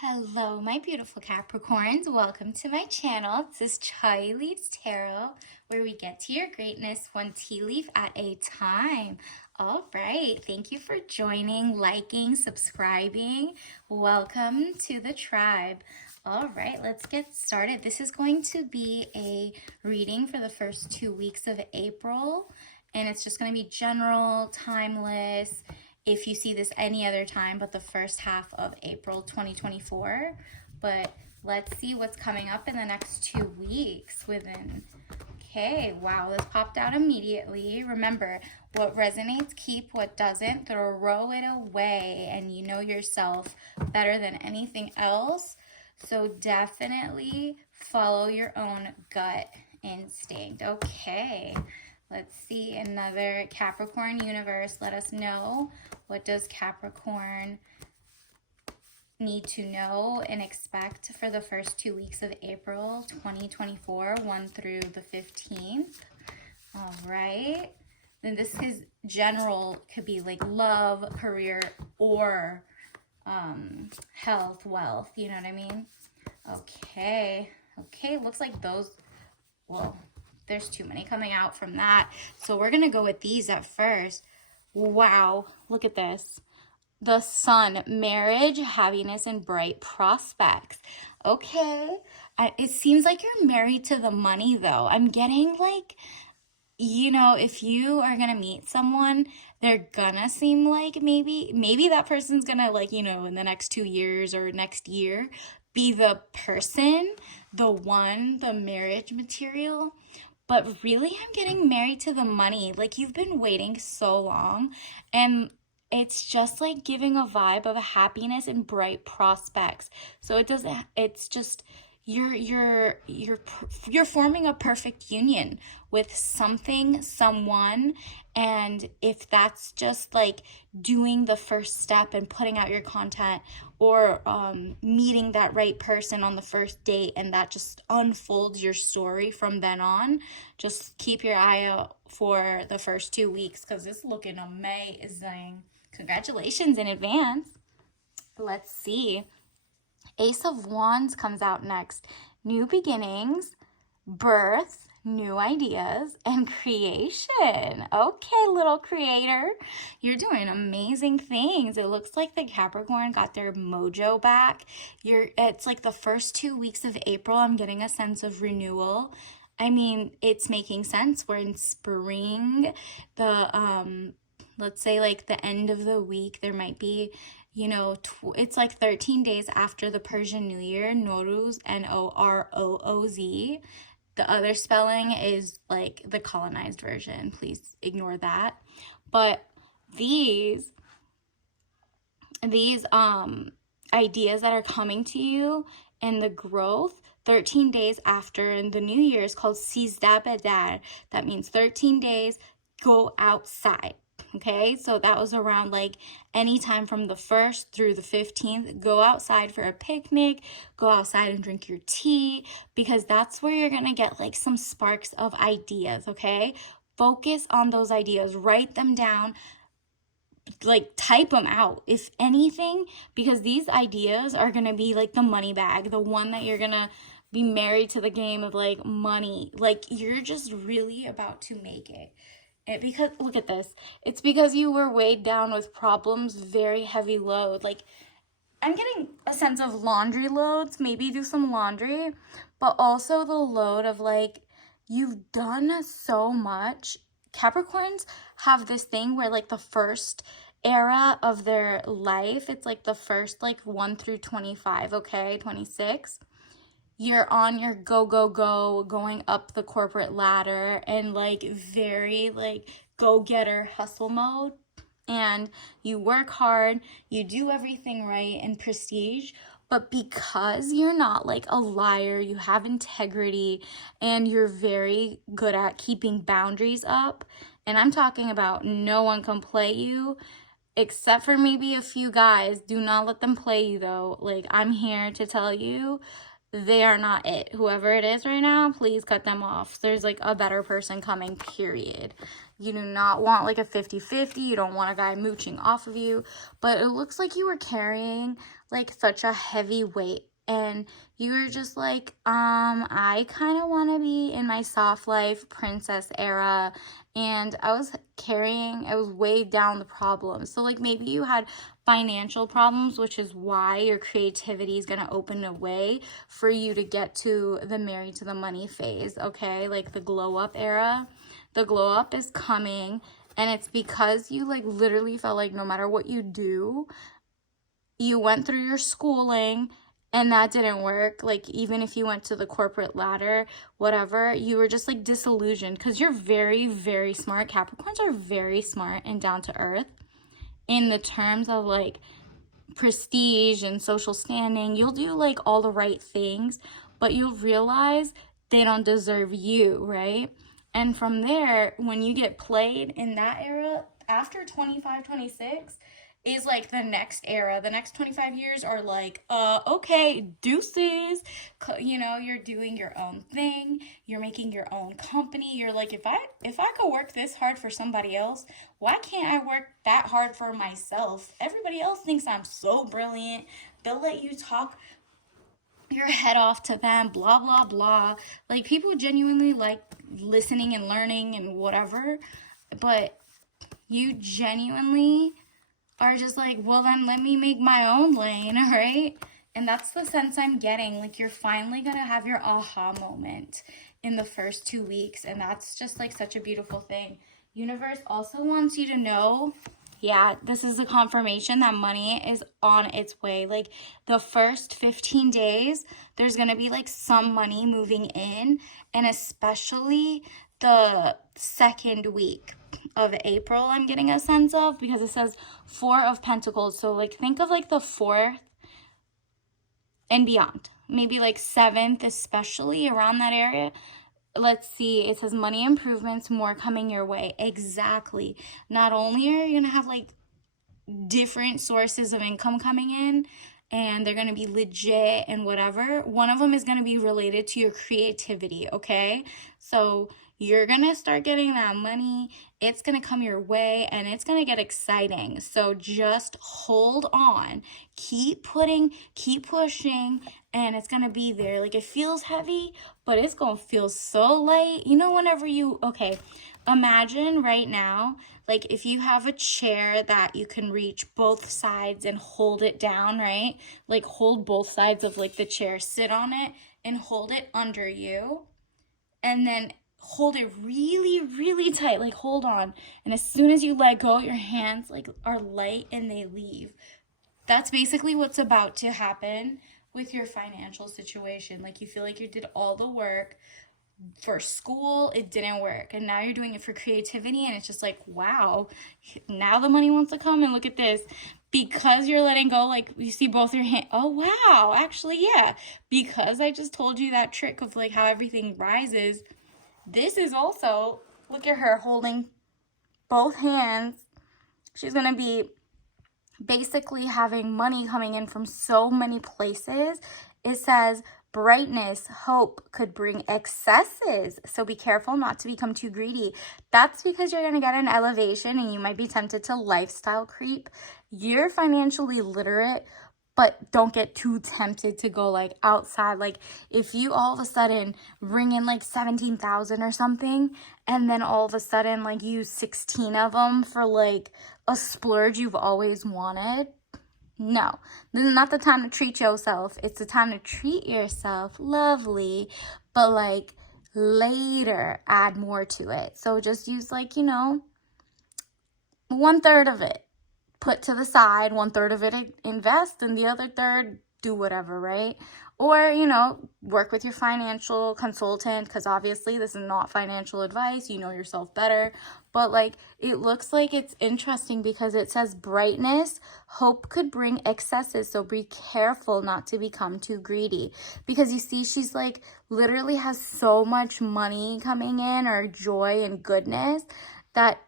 Hello, my beautiful Capricorns. Welcome to my channel. This is Chai Leaves Tarot, where we get to your greatness one tea leaf at a time. All right, thank you for joining, liking, subscribing. Welcome to the tribe. All right, let's get started. This is going to be a reading for the first 2 weeks of April, and it's just going to be general, timeless. If you see this any other time but the first half of April 2024. But let's see what's coming up in the next 2 weeks within. Okay, wow, this popped out immediately. Remember, what resonates, keep. What doesn't, throw it away. And you know yourself better than anything else. So definitely follow your own gut instinct. Okay. Let's see, another Capricorn universe. Let us know, what does Capricorn need to know and expect for the first 2 weeks of April 2024, 1 through the 15th. All right. Then this is general, could be like love, career, or health, wealth. You know what I mean? Okay. Okay, looks like those, well, there's too many coming out from that. So we're going to go with these at first. Wow, look at this. The Sun, marriage, happiness, and bright prospects. Okay, it seems like you're married to the money, though. I'm getting like, you know, if you are going to meet someone, they're going to seem like maybe that person's going to, like, you know, in the next 2 years or next year, be the person, the one, the marriage material. But really, I'm getting married to the money. Like, you've been waiting so long, and it's just like giving a vibe of happiness and bright prospects. So it's just you're forming a perfect union with something, someone, and if that's just like doing the first step and putting out your content, or meeting that right person on the first date, and that just unfolds your story from then on, just keep your eye out for the first 2 weeks because it's looking amazing. Congratulations in advance. Let's see. Ace of Wands comes out next. New beginnings, birth, new ideas, and creation. Okay, little creator, you're doing amazing things. It looks like the Capricorn got their mojo back. It's like the first 2 weeks of April, I'm getting a sense of renewal. I mean, it's making sense. We're in spring. Let's say like the end of the week, there might be, you know, it's like 13 days after the Persian New Year, Nowruz, Norooz. The other spelling is like the colonized version. Please ignore that. But these ideas that are coming to you and the growth 13 days after the New Year is called Sizdah Bedar. That means 13 days, go outside. Okay, so that was around like anytime from the 1st through the 15th. Go outside for a picnic, go outside and drink your tea, because that's where you're gonna get like some sparks of ideas. Okay, focus on those ideas, write them down, like type them out if anything, because these ideas are gonna be like the money bag, the one that you're gonna be married to the game of like money. Like, you're just really about to make it. Because look at this, it's because you were weighed down with problems, very heavy load. Like, I'm getting a sense of laundry loads, maybe do some laundry, but also the load of like, you've done so much. Capricorns have this thing where like the first era of their life, it's like the first like 1 through 25, okay, 26. You're on your go, going up the corporate ladder and like very like go-getter hustle mode. And you work hard, you do everything right and prestige. But because you're not like a liar, you have integrity, and you're very good at keeping boundaries up. And I'm talking about no one can play you except for maybe a few guys. Do not let them play you though. Like, I'm here to tell you, they are not it. Whoever it is right now, please cut them off. There's like a better person coming, period. You do not want like a 50-50. You don't want a guy mooching off of you. But it looks like you were carrying like such a heavy weight, and you were just like, I kind of want to be in my soft life princess era, and I was weighed down the problems. So like maybe you had financial problems, which is why your creativity is going to open a way for you to get to the married to the money phase, okay? Like the glow up era. The glow up is coming, and it's because you like literally felt like no matter what you do, you went through your schooling and that didn't work. Like even if you went to the corporate ladder, whatever, you were just like disillusioned because you're very, very smart. Capricorns are very smart and down to earth in the terms of like prestige and social standing. You'll do like all the right things, but you'll realize they don't deserve you, right? And from there, when you get played in that era, after 25, 26 is like the next era. The next 25 years are like, okay, deuces. You know, you're doing your own thing. You're making your own company. You're like, if I could work this hard for somebody else, why can't I work that hard for myself? Everybody else thinks I'm so brilliant. They'll let you talk your head off to them, blah, blah, blah. Like, people genuinely like listening and learning and whatever, but you genuinely are just like, well, then let me make my own lane, right? And that's the sense I'm getting. Like, you're finally going to have your aha moment in the first 2 weeks, and that's just like such a beautiful thing. Universe also wants you to know, yeah, this is a confirmation that money is on its way. Like the first 15 days, there's going to be like some money moving in, and especially the second week of April, I'm getting a sense of, because it says 4 of Pentacles. So like think of like the 4th and beyond, maybe like 7th, especially around that area. Let's see, it says money improvements, more coming your way. Exactly. Not only are you going to have like different sources of income coming in, and they're going to be legit and whatever, one of them is going to be related to your creativity, okay? So you're going to start getting that money. It's going to come your way, and it's going to get exciting. So just hold on. Keep pushing, and it's going to be there. Like, it feels heavy, but it's going to feel so light. You know, whenever you, okay, imagine right now, like if you have a chair that you can reach both sides and hold it down, right? Like hold both sides of like the chair, sit on it and hold it under you, and then hold it really, really tight, like hold on. And as soon as you let go, your hands like are light and they leave. That's basically what's about to happen with your financial situation. Like you feel like you did all the work for school, it didn't work, and now you're doing it for creativity, and it's just like, wow, now the money wants to come, and look at this, because you're letting go. Like you see both your hands. Oh wow, actually, yeah, because I just told you that trick of like how everything rises. This is also, look at her holding both hands. She's gonna be basically having money coming in from so many places. It says brightness, hope could bring excesses. So be careful not to become too greedy. That's because you're going to get an elevation and you might be tempted to lifestyle creep. You're financially literate, but don't get too tempted to go like outside. Like if you all of a sudden bring in like 17,000 or something, and then all of a sudden like use 16 of them for like a splurge you've always wanted. No, this is not the time to treat yourself. It's the time to treat yourself lovely, but like later add more to it. So just use like, you know, 1/3 of it put to the side, 1/3 of it invest, and the other third do whatever, right? Or, you know, work with your financial consultant, because obviously this is not financial advice. You know yourself better. But like, it looks like it's interesting because it says brightness, hope could bring excesses. So be careful not to become too greedy, because you see she's like literally has so much money coming in, or joy and goodness, that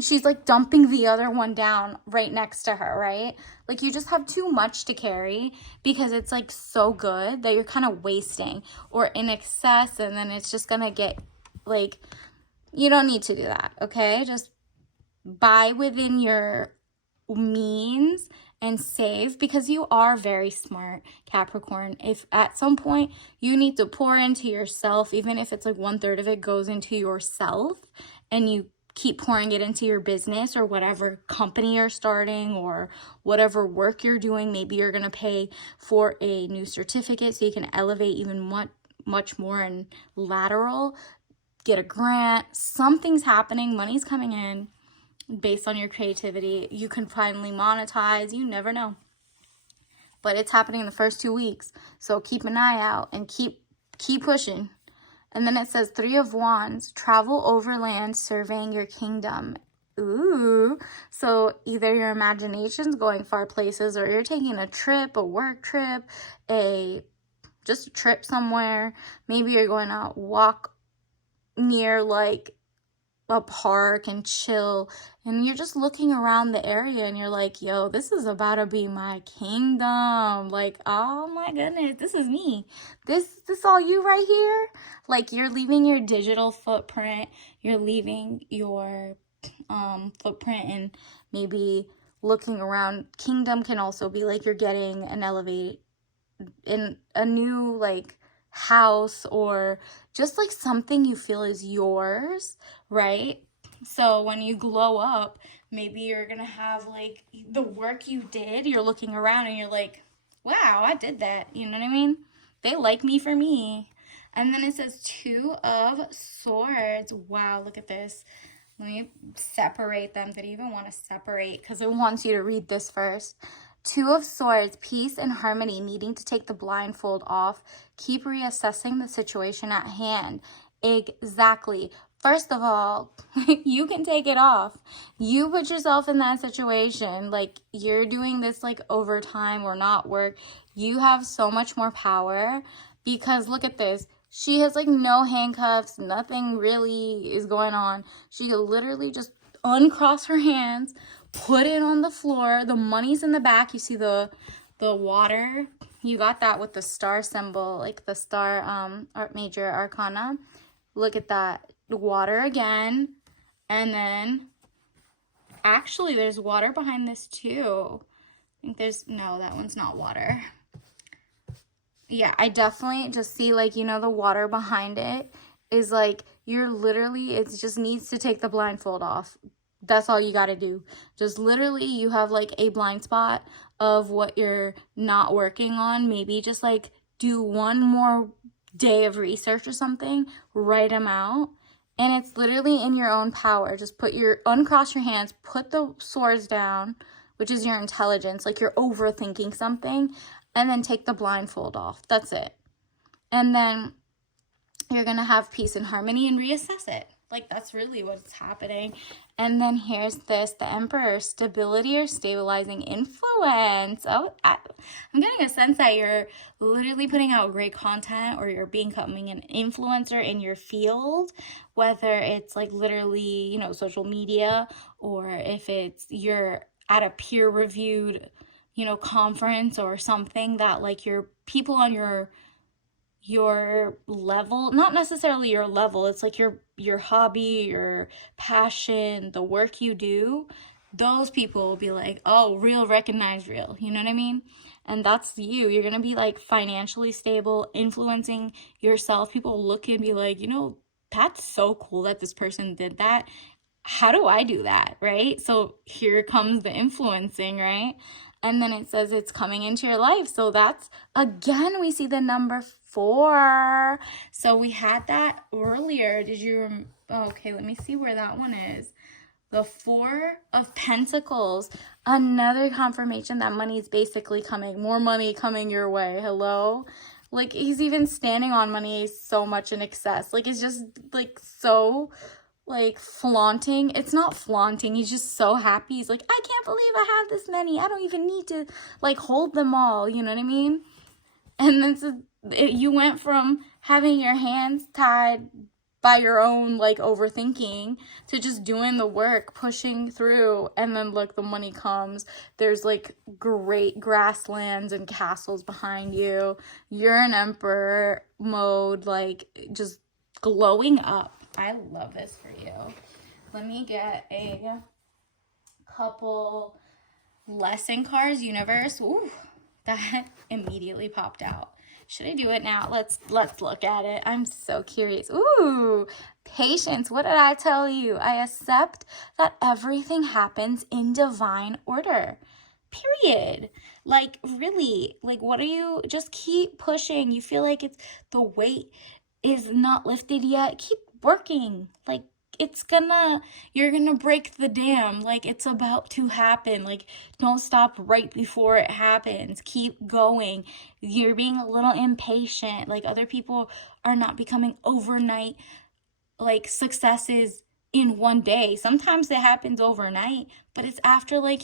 she's like dumping the other one down right next to her, right? Like you just have too much to carry because it's like so good that you're kind of wasting or in excess, and then it's just gonna get like, you don't need to do that, okay? Just buy within your means and save, because you are very smart, Capricorn. If at some point you need to pour into yourself, even if it's like 1/3 of it goes into yourself, and you keep pouring it into your business or whatever company you're starting or whatever work you're doing, maybe you're going to pay for a new certificate so you can elevate even much more and lateral, get a grant, something's happening, money's coming in based on your creativity. You can finally monetize, you never know. But it's happening in the first 2 weeks. So keep an eye out and keep pushing. And then it says 3 of Wands, travel overland, surveying your kingdom. Ooh, so either your imagination's going far places, or you're taking a trip, a work trip, just a trip somewhere. Maybe you're going out walk near like a park and chill, and you're just looking around the area and you're like, yo, this is about to be my kingdom. Like, oh my goodness, this is me. This all you right here. Like, you're leaving your digital footprint, you're leaving your footprint, and maybe looking around. Kingdom can also be like you're getting an elevate in a new like house, or just like something you feel is yours, right? So when you glow up, maybe you're gonna have like the work you did, you're looking around and you're like, wow, I did that, you know what I mean? They like me for me. And then it says 2 of Swords. Wow, look at this. Let me separate them. Did I even want to separate? Because it wants you to read this first. 2 of Swords, peace and harmony, needing to take the blindfold off. Keep reassessing the situation at hand. Exactly. First of all, you can take it off. You put yourself in that situation. Like, you're doing this like overtime or not work. You have so much more power, because look at this. She has like no handcuffs. Nothing really is going on. She could literally just uncross her hands, put it on the floor. The money's in the back. You see the water. You got that with the star symbol, like the star major arcana. Look at that. The water again. And then actually there's water behind this too. I think no, that one's not water. Yeah, I definitely just see like, the water behind it is like, you're literally, it just needs to take the blindfold off. That's all you got to do. Just literally, you have like a blind spot of what you're not working on. Maybe just like do one more day of research or something, write them out. And it's literally in your own power. Just uncross your hands, put the swords down, which is your intelligence, like you're overthinking something, and then take the blindfold off. That's it. And then you're going to have peace and harmony and reassess it. Like, that's really what's happening. And then here's this, the Emperor, stability or stabilizing influence. Oh, I'm getting a sense that you're literally putting out great content, or you're becoming an influencer in your field, whether it's like literally, social media, or if it's you're at a peer-reviewed, conference or something that like your people on your level, not necessarily your level, it's like your hobby, your passion, the work you do, those people will be like, oh, real, recognize real, you know what I mean? And that's you. You're gonna be like financially stable, influencing yourself. People look and be like, that's so cool that this person did that. How do I do that, right? So here comes the influencing, right? And then it says it's coming into your life. So that's, again, we see the number 4. So we had that earlier. Did you, okay, let me see where that one is. The 4 of Pentacles, another confirmation that money is basically coming, more money coming your way. Hello? Like, he's even standing on money so much in excess. Like, it's just like so like flaunting. It's not flaunting. He's just so happy. He's like, I can't believe I have this many. I don't even need to like hold them all. You know what I mean? And then you went from having your hands tied by your own like overthinking to just doing the work, pushing through, and then look, the money comes. There's like great grasslands and castles behind you. You're in emperor mode, like just glowing up. I love this for you. Let me get a couple Lesson cards, universe. Ooh, that immediately popped out. Should I do it now? Let's look at it. I'm so curious. Ooh, patience. What did I tell you? I accept that everything happens in divine order. Period. Like, really, like, what are you, just keep pushing. You feel like it's, the weight is not lifted yet. Keep working. Like, you're gonna break the dam. Like, it's about to happen. Like, don't stop right before it happens. Keep going. You're being a little impatient. Like, other people are not becoming overnight, like, successes in one day. Sometimes it happens overnight, but it's after, like,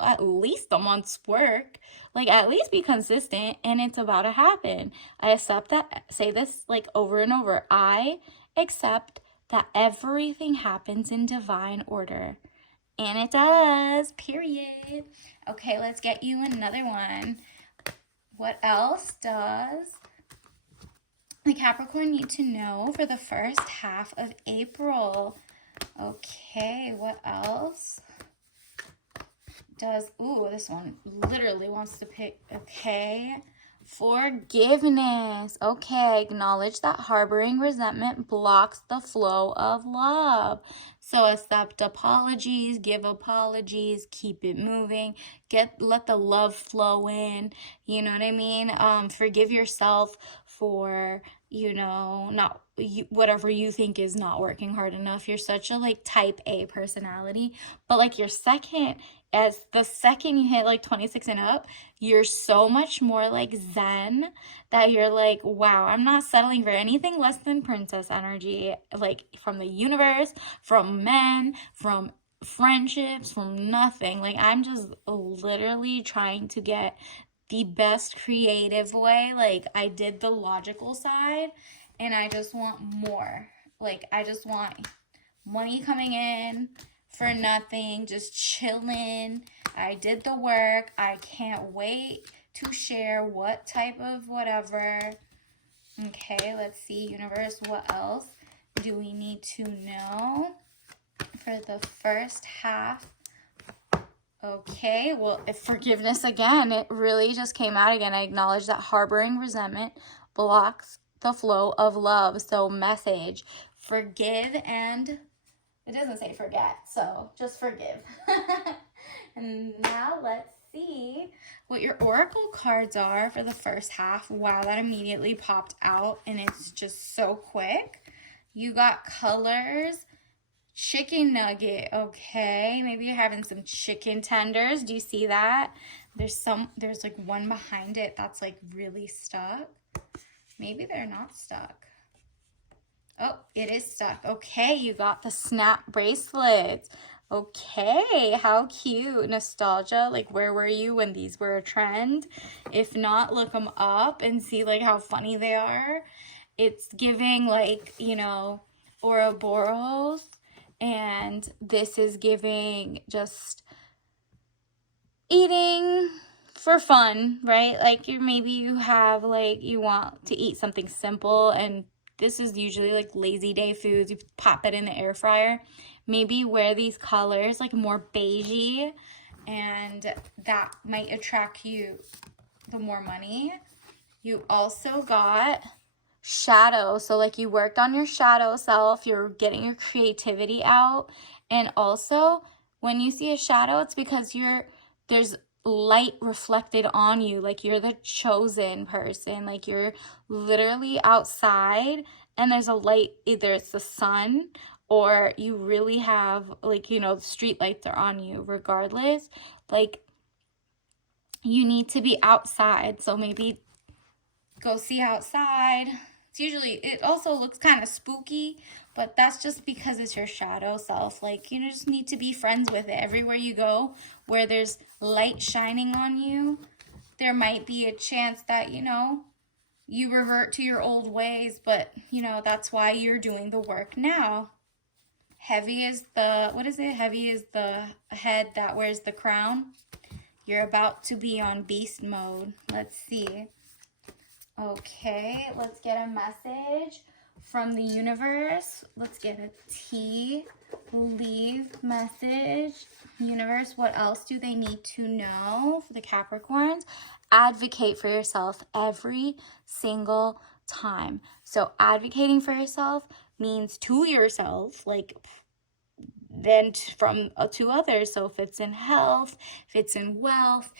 at least a month's work. Like, at least be consistent, and it's about to happen. I accept that. Say this, like, over and over. I accept that everything happens in divine order. And it does, period. Okay, let's get you another one. What else does the Capricorn need to know for the first half of April? Okay, what else does, ooh, this one literally wants to pick, okay. Forgiveness. Okay, acknowledge that harboring resentment blocks the flow of love. So accept apologies, give apologies, keep it moving, let the love flow in. You know what I mean? Forgive yourself for, not whatever you think is not working hard enough. You're such a like type A personality, but like as the second you hit like 26 and up, you're so much more like zen that you're like, wow, I'm not settling for anything less than princess energy, like from the universe, from men, from friendships, from nothing. Like, I'm just literally trying to get the best creative way. Like, I did the logical side, and I just want more. Like, I just want money coming in for nothing, just chilling. I did the work. I can't wait to share what type of whatever. Okay, let's see, universe, what else do we need to know for the first half? Okay, well, if forgiveness again, it really just came out again. I acknowledge that harboring resentment blocks the flow of love. So message, forgive, and it doesn't say forget, so just forgive. And now let's see what your oracle cards are for the first half. Wow, that immediately popped out, and it's just so quick. You got colors, chicken nugget. Okay, maybe you're having some chicken tenders. Do you see that? There's like one behind it that's like really stuck. Maybe they're not stuck. Oh, it is stuck. Okay, you got the snap bracelets. Okay, how cute. Nostalgia, like where were you when these were a trend? If not, look them up and see like how funny they are. It's giving like, Ouroboros, and this is giving just eating for fun, right? Like maybe you have like, you want to eat something simple, and this is usually like lazy day foods. You pop it in the air fryer. Maybe wear these colors like more beigey, and that might attract you the more money. You also got shadow. So like you worked on your shadow self. You're getting your creativity out. And also when you see a shadow, it's because there's light reflected on you. Like you're the chosen person. Like you're literally outside and there's a light, either it's the sun or you really have like, the street lights are on you regardless. Like you need to be outside. So maybe go see outside. It also looks kind of spooky, but that's just because it's your shadow self. Like, you just need to be friends with it. Everywhere you go where there's light shining on you, there might be a chance that, you revert to your old ways, but, that's why you're doing the work now. Heavy is Heavy is the head that wears the crown. You're about to be on beast mode. Let's see. Okay, let's get a message from the universe. Let's get a tea leave message. Universe, what else do they need to know for the Capricorns? Advocate for yourself every single time. So advocating for yourself means to yourself, like then from to others. So if it's in health, if it's in wealth,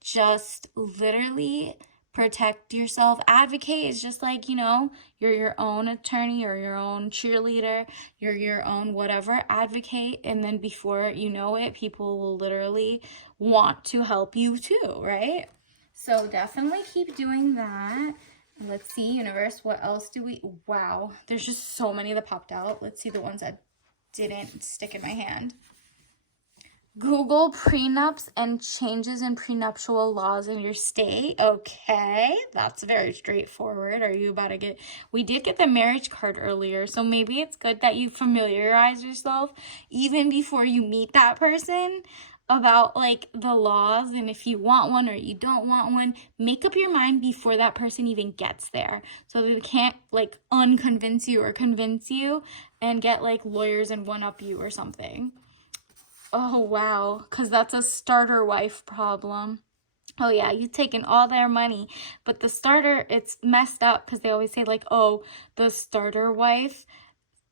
just literally protect yourself. Advocate is just like, you know, you're your own attorney or your own cheerleader, you're your own whatever. Advocate, and then before you know it, people will literally want to help you too, right? So definitely keep doing that. Let's see, universe, what else do we, wow, there's just so many that popped out. Let's see the ones that didn't stick in my hand. Google prenups and changes in prenuptial laws in your state. Okay, that's very straightforward. Are you about to get... We did get the marriage card earlier, so maybe it's good that you familiarize yourself even before you meet that person about like the laws, and if you want one or you don't want one, make up your mind before that person even gets there, so they can't like unconvince you or convince you and get like lawyers and one up you or something. Oh, wow, because that's a starter wife problem. Oh, yeah, you've taken all their money. But the starter, it's messed up because they always say, like, oh, the starter wife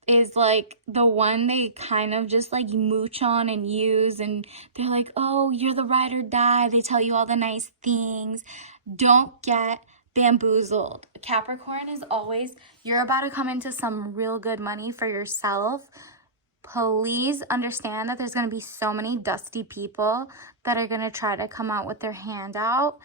is, like, the one they kind of just, like, mooch on and use. And they're like, oh, you're the ride or die. They tell you all the nice things. Don't get bamboozled. Capricorn is always, you're about to come into some real good money for yourself. Please understand that there's going to be so many dusty people that are going to try to come out with their hand out,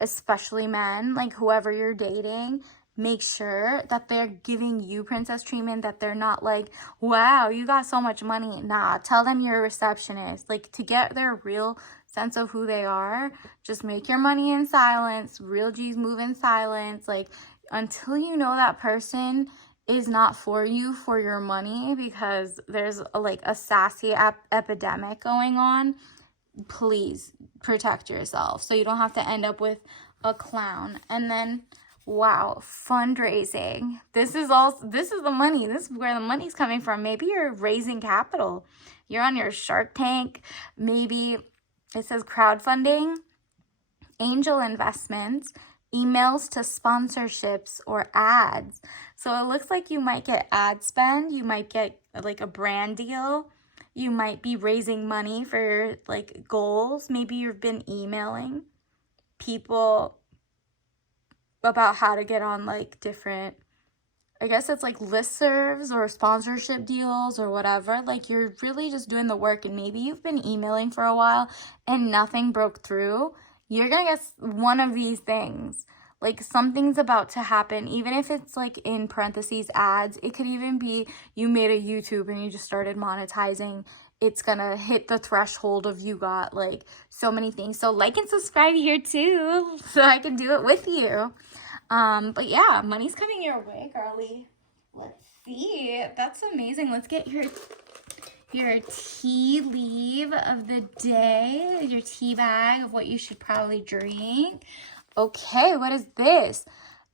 especially men, like whoever you're dating. Make sure that they're giving you princess treatment, that they're not like, wow, you got so much money. Nah, tell them you're a receptionist. Like, to get their real sense of who they are, just make your money in silence. Real G's move in silence. Like, until you know that person is not for you for your money, because there's like a sassy epidemic going on, please protect yourself so you don't have to end up with a clown. And then, wow, fundraising. This is the money. This is where the money's coming from. Maybe you're raising capital. You're on your Shark Tank. Maybe it says crowdfunding, angel investments, emails to sponsorships or ads. So it looks like you might get ad spend, you might get like a brand deal, you might be raising money for like goals. Maybe you've been emailing people about how to get on like different, I guess it's like listservs or sponsorship deals or whatever. Like, you're really just doing the work, and maybe you've been emailing for a while and nothing broke through. You're gonna get one of these things. Like, something's about to happen, even if it's like in parentheses ads. It could even be you made a YouTube and you just started monetizing. It's gonna hit the threshold of you got like so many things. So like and subscribe here too, so I can do it with you. But yeah, money's coming your way, girly. Let's see. That's amazing. Let's get your tea leave of the day, your tea bag of what you should probably drink. Okay, what is this?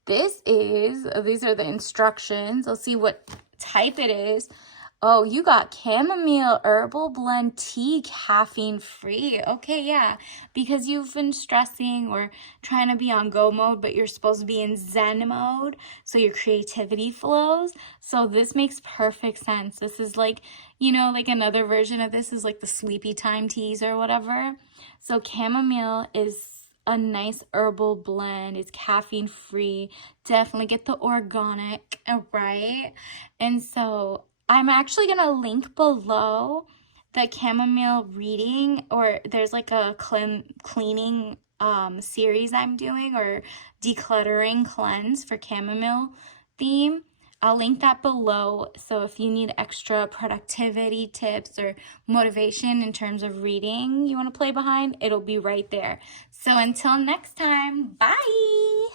These are the instructions. Let's see what type it is. Oh, you got chamomile herbal blend tea, caffeine free. Okay, yeah, because you've been stressing or trying to be on go mode, but you're supposed to be in zen mode, so your creativity flows. So this makes perfect sense. This is like, you know, like another version of this is like the sleepy time teas or whatever. So chamomile is a nice herbal blend. It's caffeine free. Definitely get the organic, right? And so I'm actually going to link below the chamomile reading, or there's like a cleaning series I'm doing, or decluttering cleanse for chamomile theme. I'll link that below, so if you need extra productivity tips or motivation in terms of reading you want to play behind, it'll be right there. So until next time, bye!